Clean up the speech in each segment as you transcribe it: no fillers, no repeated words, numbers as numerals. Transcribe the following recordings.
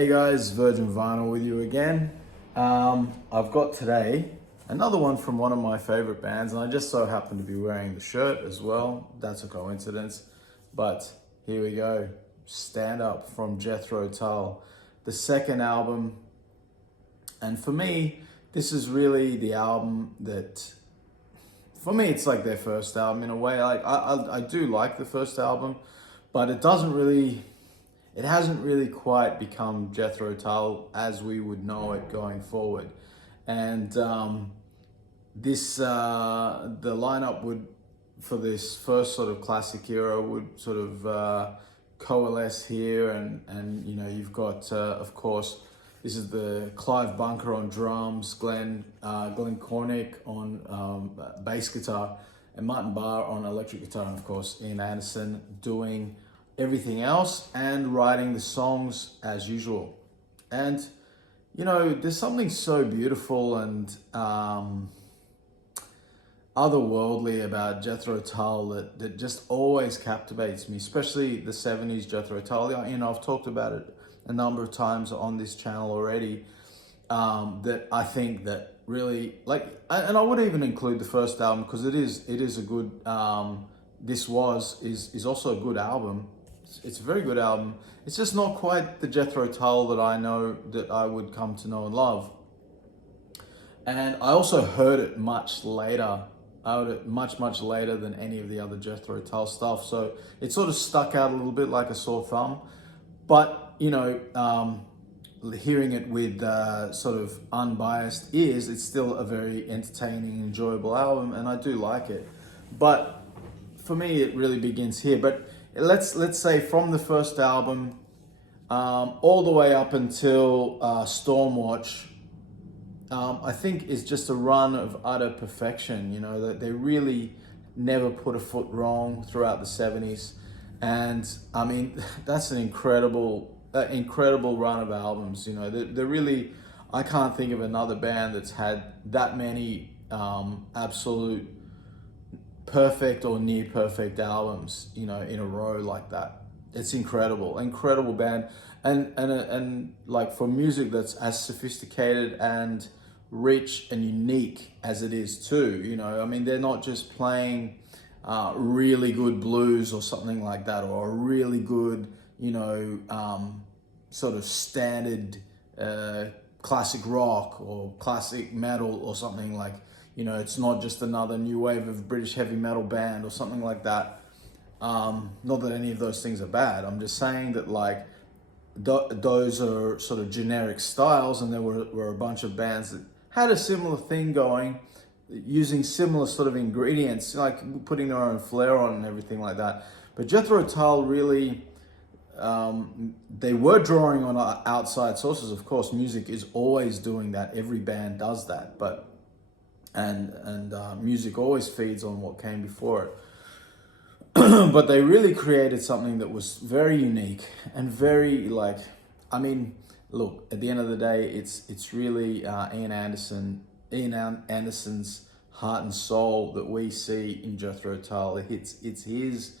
Hey guys, Virgin Vinyl with you again. I've got today another one from one of my favorite bands, and I just so happen to be wearing the shirt as well. That's a coincidence, but here we go. Stand Up from Jethro Tull, the second album. And for me, this is really the album that, for me, it's like their first album in a way. Like I do like the first album, but it hasn't really quite become Jethro Tull as we would know it going forward. And the lineup would, for this first sort of classic era, would sort of coalesce here. And you know, you've got, of course, this is the Clive Bunker on drums, Glenn Cornick on bass guitar, and Martin Barr on electric guitar, and of course Ian Anderson doing everything else and writing the songs as usual. And you know, there's something so beautiful and otherworldly about Jethro Tull that just always captivates me, especially the 70s Jethro Tull. You know, I've talked about it a number of times on this channel already, that I think that really, like, and I would even include the first album because it is a good, is also a good album. It's a very good album. It's just not quite the Jethro Tull that I know, that I would come to know and love. And I also heard it much later. I heard it much later than any of the other Jethro Tull stuff. So it sort of stuck out a little bit like a sore thumb. But, you know, hearing it with sort of unbiased ears, it's still a very entertaining, enjoyable album, and I do like it. But for me, it really begins here. But let's say from the first album all the way up until Stormwatch, I think is just a run of utter perfection. You know, that they really never put a foot wrong throughout the 70s. And I mean, that's an incredible run of albums. You know, they're really, I can't think of another band that's had that many absolute perfect or near perfect albums, you know, in a row like that. It's incredible band, and like, for music that's as sophisticated and rich and unique as it is too. You know, I mean, they're not just playing really good blues or something like that, or a really good, you know, sort of standard classic rock or classic metal or something like. You know, it's not just another new wave of British heavy metal band or something like that. Not that any of those things are bad. I'm just saying that, like, those are sort of generic styles, and there were a bunch of bands that had a similar thing going, using similar sort of ingredients, like putting their own flair on and everything like that. But Jethro Tull really, they were drawing on outside sources. Of course, music is always doing that. Every band does that, but music always feeds on what came before it. But they really created something that was very unique and very, like, I mean, look, at the end of the day, it's really Ian Anderson's heart and soul that we see in Jethro Tull. It's his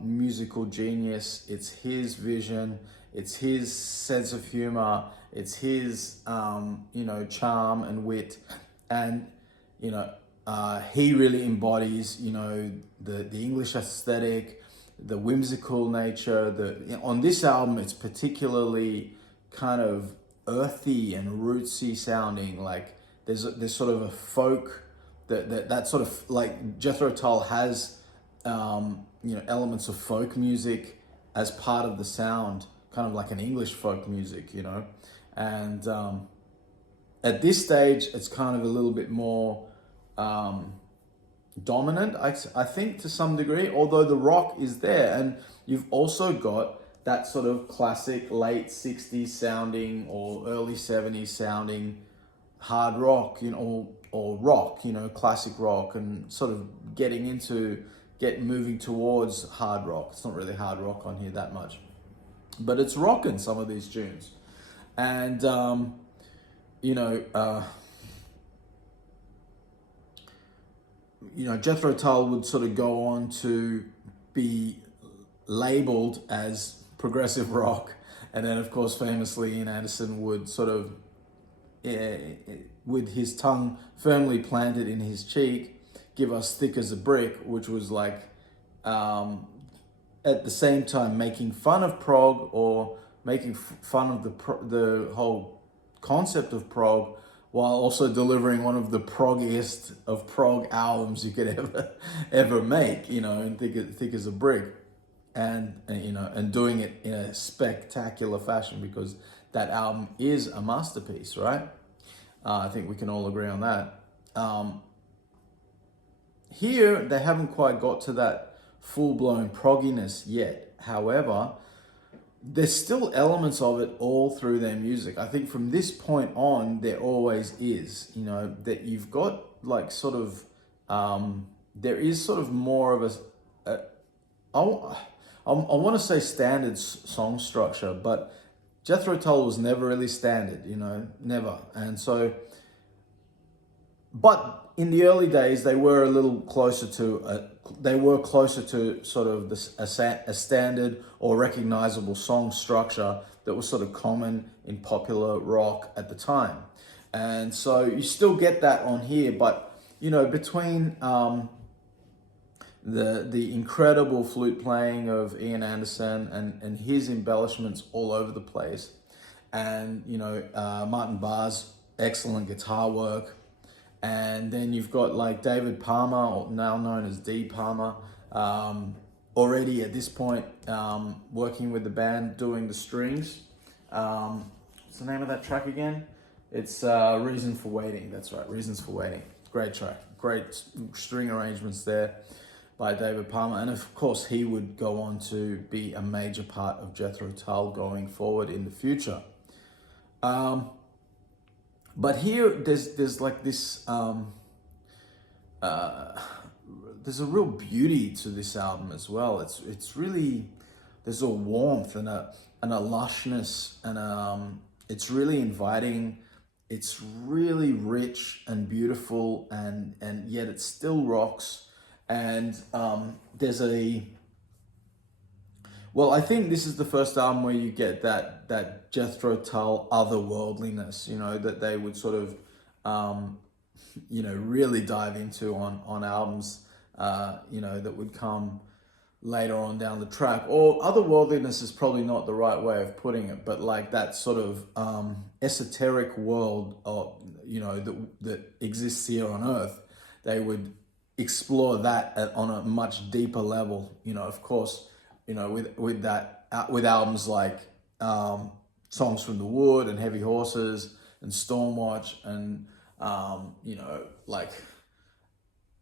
musical genius, it's his vision, it's his sense of humor, it's his you know, charm and wit. And you know, he really embodies, you know, the English aesthetic, the whimsical nature. On this album, it's particularly kind of earthy and rootsy sounding. Like there's sort of a folk that sort of, like, Jethro Tull has you know, elements of folk music as part of the sound, kind of like an English folk music, you know. And at this stage, it's kind of a little bit more dominant, I think, to some degree, although the rock is there. And you've also got that sort of classic late 60s sounding or early 70s sounding hard rock, you know, or rock, you know, classic rock, and sort of moving towards hard rock. It's not really hard rock on here that much, but it's rocking some of these tunes. And you know, Jethro Tull would sort of go on to be labeled as progressive rock And then, of course, famously, Ian Anderson would sort of, with his tongue firmly planted in his cheek, give us Thick as a Brick, which was like, at the same time making fun of prog, or making fun of the whole concept of prog, while also delivering one of the proggiest of prog albums you could ever make, and Thick as a Brick, and doing it in a spectacular fashion, because that album is a masterpiece, right? I think we can all agree on that. Here, they haven't quite got to that full-blown progginess yet. However, there's still elements of it all through their music. I think from this point on, there always is, that you've got like sort of, there is sort of more of I want to say standard song structure, but Jethro Tull was never really standard, never. And so, but in the early days, they were a little closer to sort of a standard or recognizable song structure that was sort of common in popular rock at the time. And so you still get that on here, but between the incredible flute playing of Ian Anderson and his embellishments all over the place, and Martin Barr's excellent guitar work. And then you've got like David Palmer, now known as D. Palmer, already at this point working with the band, doing the strings. What's the name of that track again? It's Reason for Waiting. That's right, Reasons for Waiting. Great track. Great string arrangements there by David Palmer. And of course, he would go on to be a major part of Jethro Tull going forward in the future. But here, there's like this, there's a real beauty to this album as well. It's really, there's a warmth and a lushness, and it's really inviting. It's really rich and beautiful, and yet it still rocks. And there's well, I think this is the first album where you get that Jethro Tull otherworldliness, that they would sort of, really dive into on albums, that would come later on down the track. Or otherworldliness is probably not the right way of putting it, but like that sort of esoteric world of, that exists here on Earth. They would explore that on a much deeper level, of course. With albums like Songs from the Wood and Heavy Horses and Stormwatch and like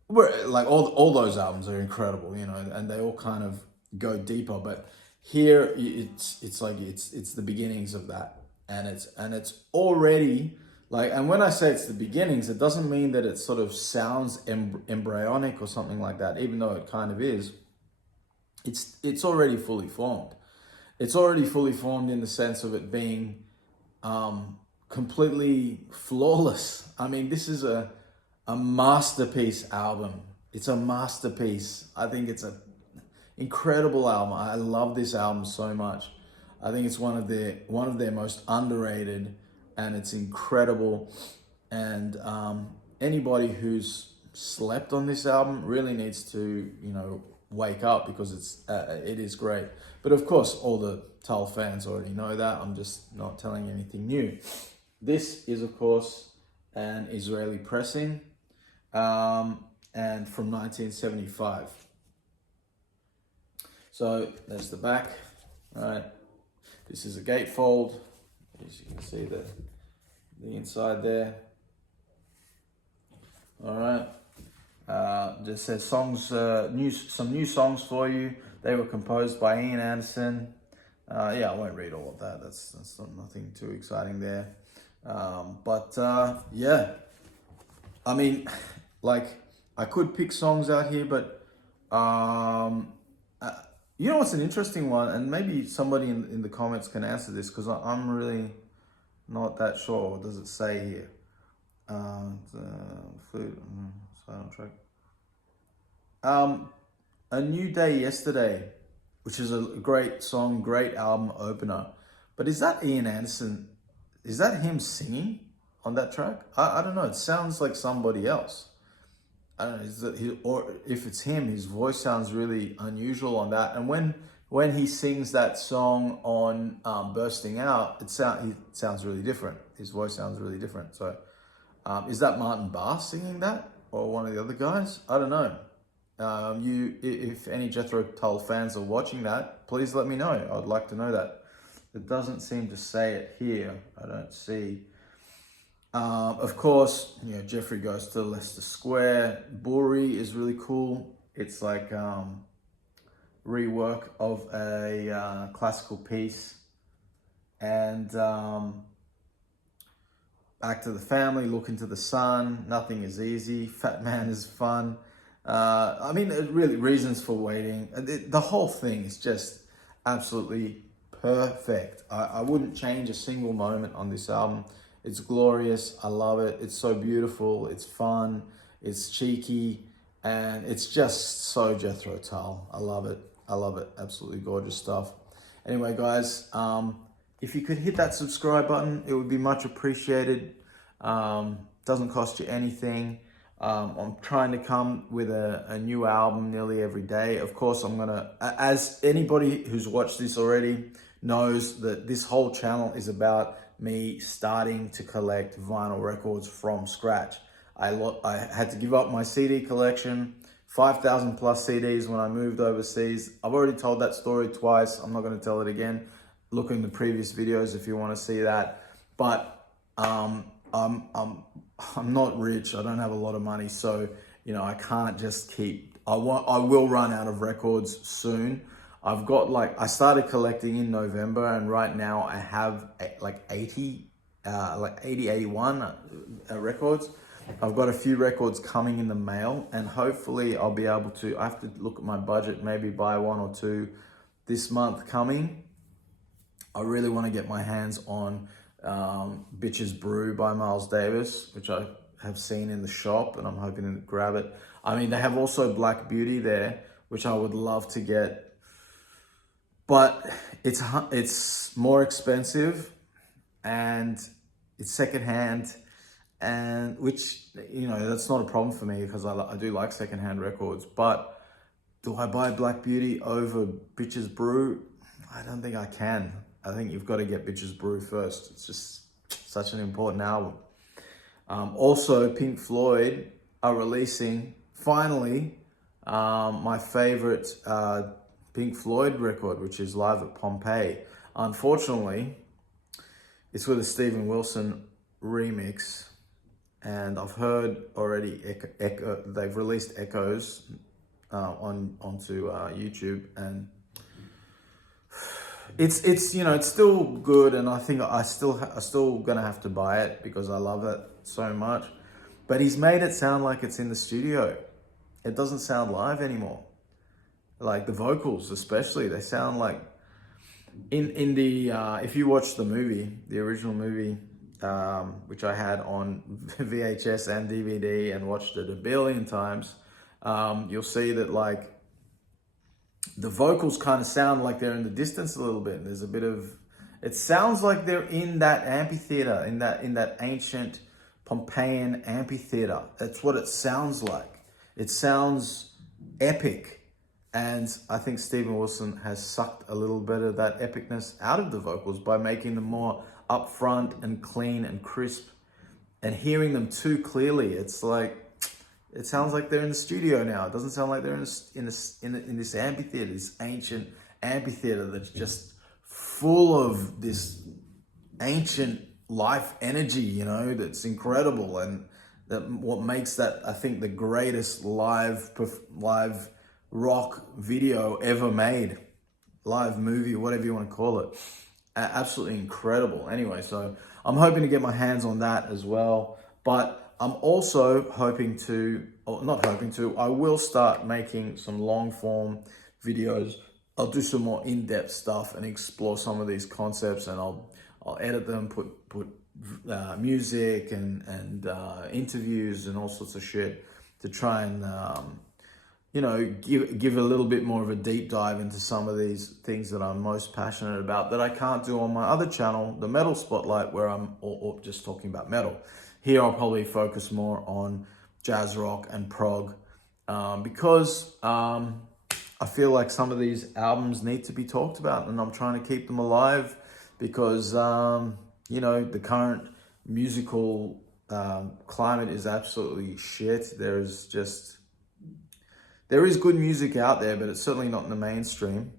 all those albums are incredible, and they all kind of go deeper. But here it's like it's the beginnings of that, and it's already like. And when I say it's the beginnings, it doesn't mean that it sort of sounds embryonic or something like that, even though it kind of is. It's already fully formed. It's already fully formed in the sense of it being completely flawless. I mean, this is a masterpiece album. It's a masterpiece. I think it's an incredible album. I love this album so much. I think it's one of their most underrated, and it's incredible. And anybody who's slept on this album really needs to, wake up, because it is great. But of course, all the Tull fans already know that. I'm just not telling anything new. This is, of course, an Israeli pressing, and from 1975. So there's the back. All right. This is a gatefold. As you can see the inside there. All right. Just says songs, some new songs for you. They were composed by Ian Anderson. I won't read all of that. That's nothing too exciting there. Yeah, I mean, like, I could pick songs out here, but what's an interesting one, and maybe somebody in the comments can answer this, because I'm really not that sure. What does it say here? Flute, silent track. A New Day Yesterday, which is a great song, great album opener. But is that Ian Anderson? Is that him singing on that track? I don't know. It sounds like somebody else. I don't know. Is that or if it's him, his voice sounds really unusual on that. And when he sings that song on Bursting Out, he sounds really different. His voice sounds really different. So is that Martin Barr singing that, or one of the other guys? I don't know. If any Jethro Tull fans are watching that, please let me know. I'd like to know that. It doesn't seem to say it here. I don't see. Of course, Jeffrey Goes to Leicester Square. Buri is really cool. It's like rework of a classical piece. And Back to the Family, Look into the Sun, Nothing is Easy, Fat Man is fun. I mean, really, Reasons for Waiting. The whole thing is just absolutely perfect. I wouldn't change a single moment on this album. It's glorious. I love it. It's so beautiful. It's fun. It's cheeky. And it's just so Jethro Tull. I love it. I love it. Absolutely gorgeous stuff. Anyway, guys, if you could hit that subscribe button, it would be much appreciated. Doesn't cost you anything. I'm trying to come with a new album nearly every day. Of course, I'm gonna, as anybody who's watched this already knows, that this whole channel is about me starting to collect vinyl records from scratch. I had to give up my CD collection, 5,000 plus CDs when I moved overseas. I've already told that story twice. I'm not going to tell it again. Look in the previous videos if you want to see that. But I'm not rich. I don't have a lot of money, so I can't just keep. I will run out of records soon. I've got I started collecting in November, and right now I have like 81 records. I've got a few records coming in the mail, and hopefully I'll be able to. I have to look at my budget, maybe buy one or two this month coming. I really want to get my hands on Bitches Brew by Miles Davis, which I have seen in the shop, and I'm hoping to grab it. I mean, they have also Black Beauty there, which I would love to get. But it's more expensive, and it's secondhand, and which that's not a problem for me because I do like secondhand records. But do I buy Black Beauty over Bitches Brew? I don't think I can. I think you've got to get Bitches Brew first. It's just such an important album. Also, Pink Floyd are releasing finally my favorite Pink Floyd record, which is Live at Pompeii. Unfortunately, it's with a Steven Wilson remix, and I've heard already they've released echoes onto YouTube, and it's still good, and I think I still gonna have to buy it because I love it so much. But he's made it sound like it's in the studio. It doesn't sound live anymore. Like the vocals, especially, they sound like in the if you watch the movie, the original movie, which I had on VHS and DVD and watched it a billion times, you'll see that the vocals kind of sound like they're in the distance a little bit. There's a bit of, it sounds like they're in that amphitheater, in that ancient Pompeian amphitheater. That's what it sounds like. It sounds epic. And I think Steven Wilson has sucked a little bit of that epicness out of the vocals by making them more upfront and clean and crisp, and hearing them too clearly. It's like, it sounds like they're in the studio now. It doesn't sound like they're in this amphitheater, this ancient amphitheater that's just full of this ancient life energy, that's incredible, and that what makes that, I think, the greatest live rock video ever made, live movie, whatever you want to call it. Absolutely incredible. Anyway, so I'm hoping to get my hands on that as well. But I'm also hoping to, or not hoping to, I will start making some long form videos. I'll do some more in-depth stuff and explore some of these concepts, and I'll edit them, put music and interviews and all sorts of shit to try and give a little bit more of a deep dive into some of these things that I'm most passionate about that I can't do on my other channel, the Metal Spotlight, where I'm or just talking about metal. Here I'll probably focus more on jazz rock and prog, because I feel like some of these albums need to be talked about, and I'm trying to keep them alive because the current musical climate is absolutely shit. There is good music out there, but it's certainly not in the mainstream.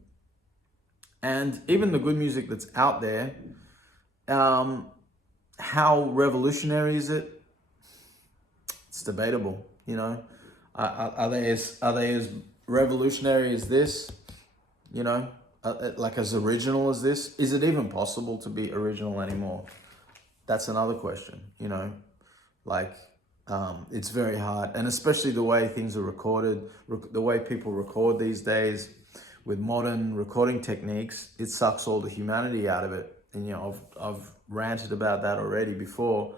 And even the good music that's out there, how revolutionary is it? It's debatable. Are they as revolutionary as this? Like as original as this? Is it even possible to be original anymore? That's another question. It's very hard, and especially the way things are recorded, the way people record these days with modern recording techniques, it sucks all the humanity out of it. And I've ranted about that already before,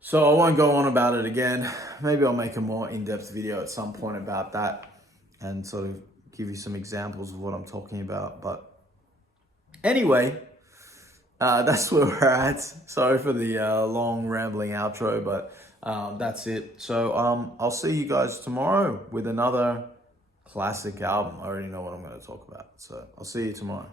so I won't go on about it again. Maybe I'll make a more in-depth video at some point about that and sort of give you some examples of what I'm talking about. But anyway, that's where we're at. Sorry for the long rambling outro, but that's it. So I'll see you guys tomorrow with another classic album. I already know what I'm going to talk about. So I'll see you tomorrow.